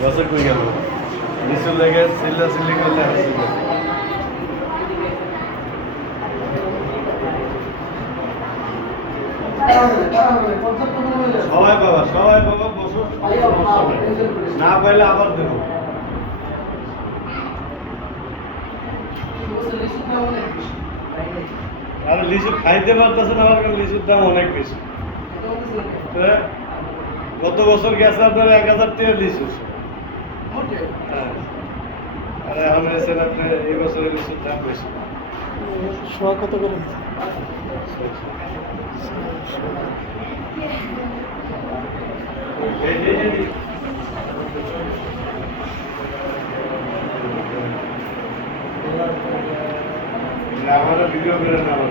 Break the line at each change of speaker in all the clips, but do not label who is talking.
গাছে কই গেল? নিচু লেগে চিল্লা চিল্লি করলে হাসি সবাই বাবা সবাই বাবা বসো না পাইলে আবার দেবো। আর লিচু খাইতে পারতেছে না আমার লিচুর দাম অনেক বেশি। তো গত বছর গেছে আপনার এক হাজার টাকা লিচু। হ্যাঁ আর এখন এসেছেন আপনি এই বছরে দাম বেশি
শোয়া কত করে
আমারও ভিডিও করে না আমার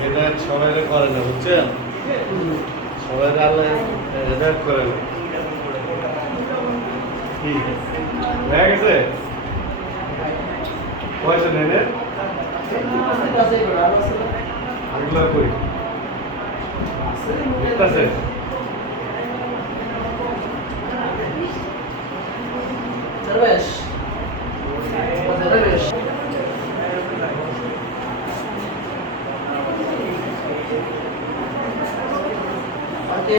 হেদায়েত করে না বুঝছেন? সবাই আল্লাহ আছে করে না। কি? হয়ে গেছে? পয়সা নেই আছে এগুলো কই বুঝতেছে